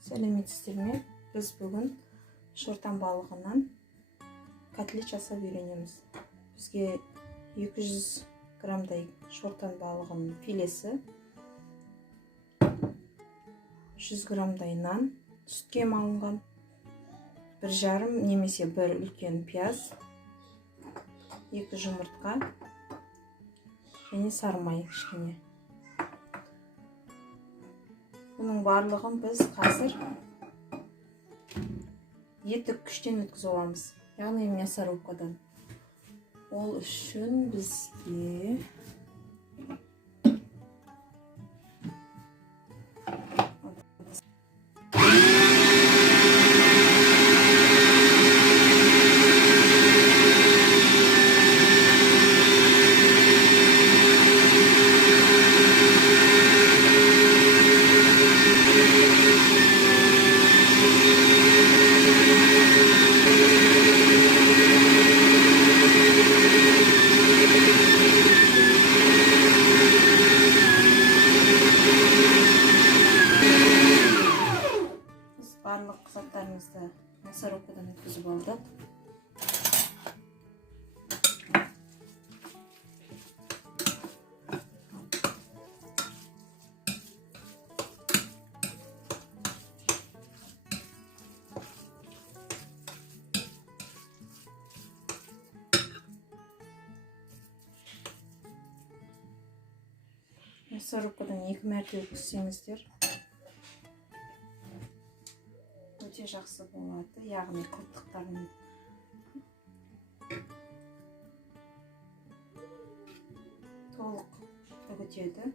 Сәлеметсіздер ме? Біз бүгін шортан балығынан котлет жасап үйренеміз. Бізге 200 граммдай шортан балығының филесі, 100 граммдай нан, сүтке малынған, 1,5 немесе 1 үлкен пияз, 2 жұмыртқа және сары май кішкене. Бұның барлығын біз қазір етті күштен өткізіп аламыз, яғни мясорубкадан. Ол үшін бізде барлық заттарымызды мясорубкадан өткізіп алдық. Мясорубкадан 2 мәрте өткізсеңіздер өте жақсы болады, яғни құрттықтарын толық үгітеді.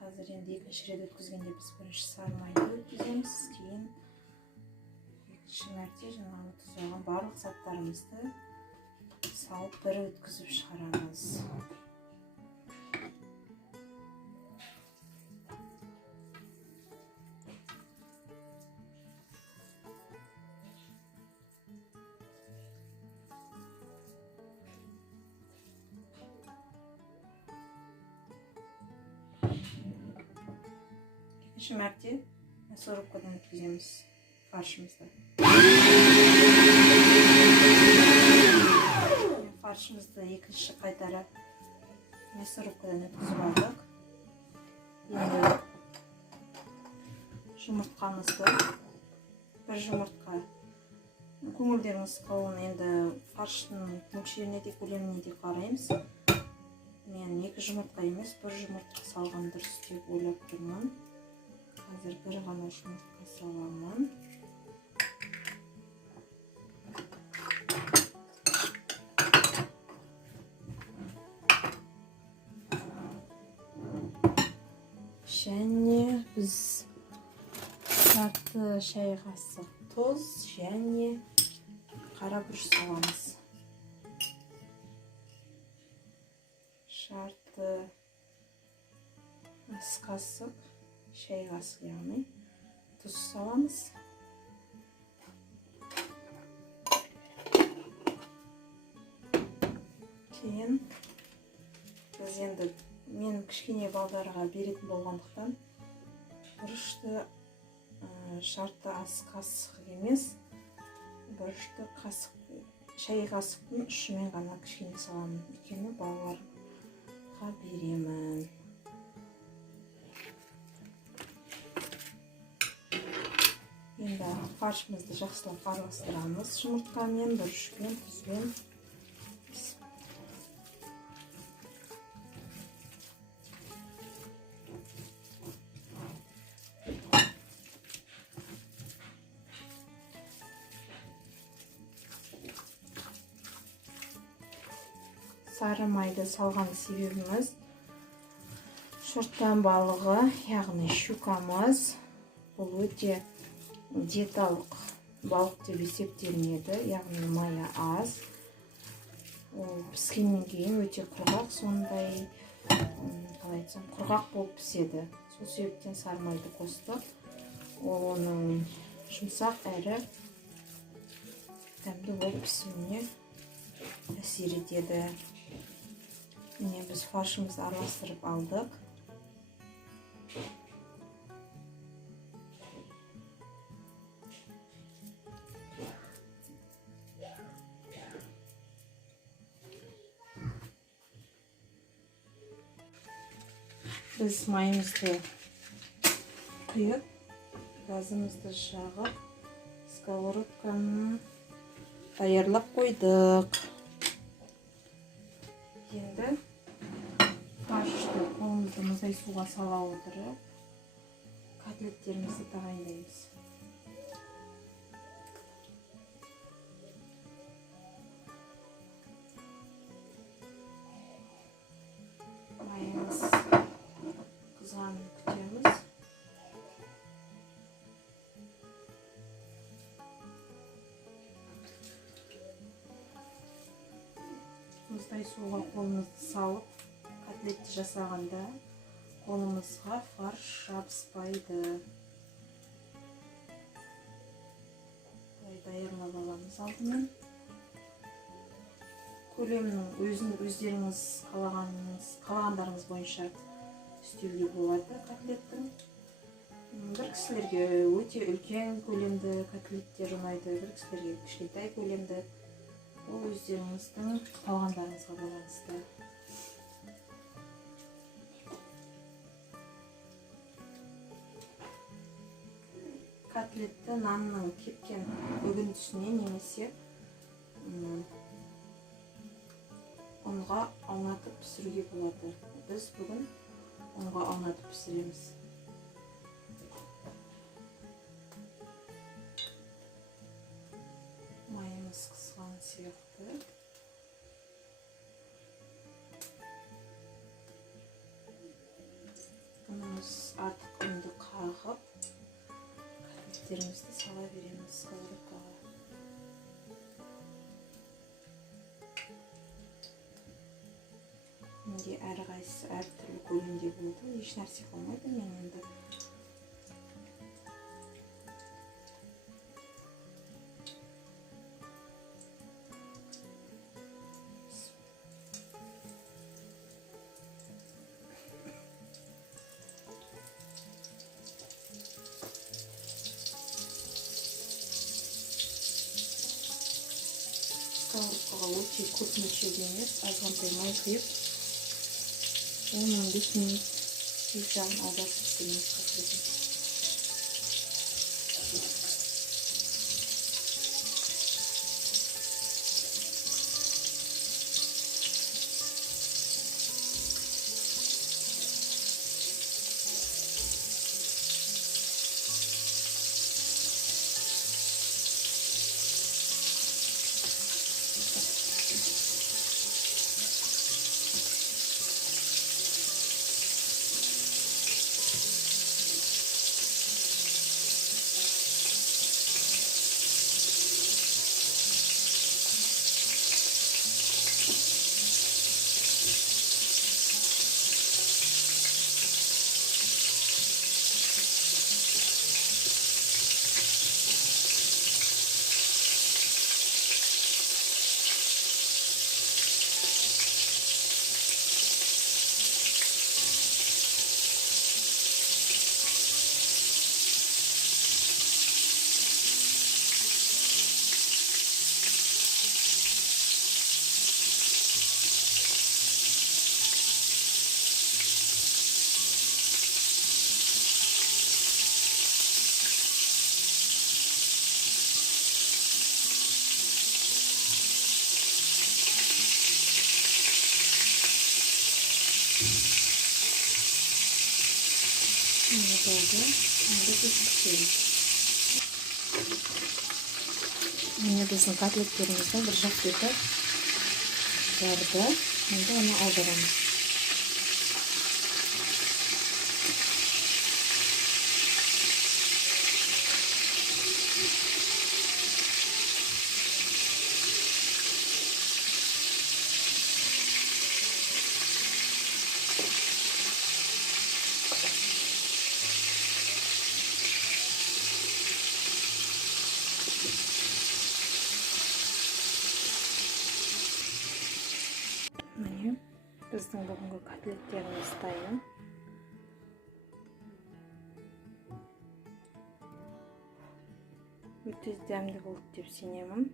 Қазір енді екінші рет өткізгенде біз бірінші сары майды өткіземіз, кейін екінші мәрте жаңағы тұздалған барлық заттарымызды салып бір өткізіп шығарамыз. Екінші мәрте мясорубкадан өткіземіз фаршымызды. Фаршымызды екінші қайтара мясорубкадан өткізіп алдық. Енді жұмыртқамызды, бір жұмыртқа, көңілдеріңіз қалуын, енді фарштың мөлшеріне де көлеміне де қараймыз. Мен 2 жұмыртқа емес, 1 жұмыртқа салған дұрыс деп ойлап тұрмын. Қазір бір ғана жұмыртқа саламын. Және біз жарты шай қасық тұз және қара бұрыш саламыз. Жарты ас қасық шай қасық, яғни тұз саламыз. Кейін біз енді мен кішкене балдарға беретін болғандықтан бұрышты жарты ас қасық емес, бұрышты шай қасықтың ұшымен ғана кішкене саламын, өйткені балаларға беремін. Енді фаршымызды жақсылап араластырамыз жұмыртқамен, бұрышпен, тұзбен. Сары майды салған себебіміз шортан балығы, яғни щукамыз, бұл өте диеталық балық деп есептелінеді, яғни майы аз. Ол піскеннен кейін өте құрғақ, сондай қалай айтсам, құрғақ болып піседі. Сол себептен сары майды қостық. Ол оның жұмсақ әрі дәмді болып пісуіне әсер етеді. Міне біз фаршымызды араластырып алдық. Біз майымызды құйып, газымызды жағып, сковородканы даярлап қойдық. Енді фаршты қолымызды мұздай суға сала отырып, котлеттерімізді тағайындаймыз. Майымыз қызғанын күтеміз. Мұздай суға қолымызды салып, котлетті жасағанда қолымызға фарш жабыспайды. Даярлап аламыз алдымен. Көлемнің өздеріңіз қалағандарыңыз бойынша істеуге болады котлеттің. Бір кісілерге өте үлкен көлемді котлеттер ұнайды, бір кісілерге кішкентай көлемді. Ол өздеріңіздің қалағандарыңызға байланысты. Котлетті нанның кепкен үгіндісіне немесе ұнға аунатып пісіруге болады. Біз бүгін ұнға аунатып пісіреміз. Майымыз қызған сияқты. Ұнымыз артық ұнды қағып, котлеттерімізді сала береміз сковородкаға. Менде әрқайсысы әртүрлі көлемде болды. Еш нәрсе қалмайды. Мен енді сковородкаға өте көп мөлшерде емес, азғантай май құйып, 10-15 минут еш жағын аударып пісіреміз котлетін. Şimdi oldu. Şimdi pişirelim. Yine bizim kotletlerimizden bir жақсыта yardı. Şimdi onu aldıramız. Міне біздің бүгінгі котлеттеріміз дайын. Өте дәмді болды деп сенемін.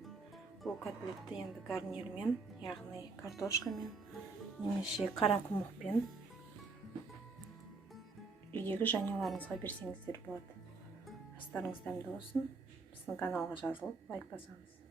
Бұл котлетті енді гарнирмен, яғни картошкамен, немесе қара құмықпен үйдегі жанұяларыңызға берсеңіздер болады. Астарыңыз дәмді болсын. Біздің каналға жазылып лайк басаңыз.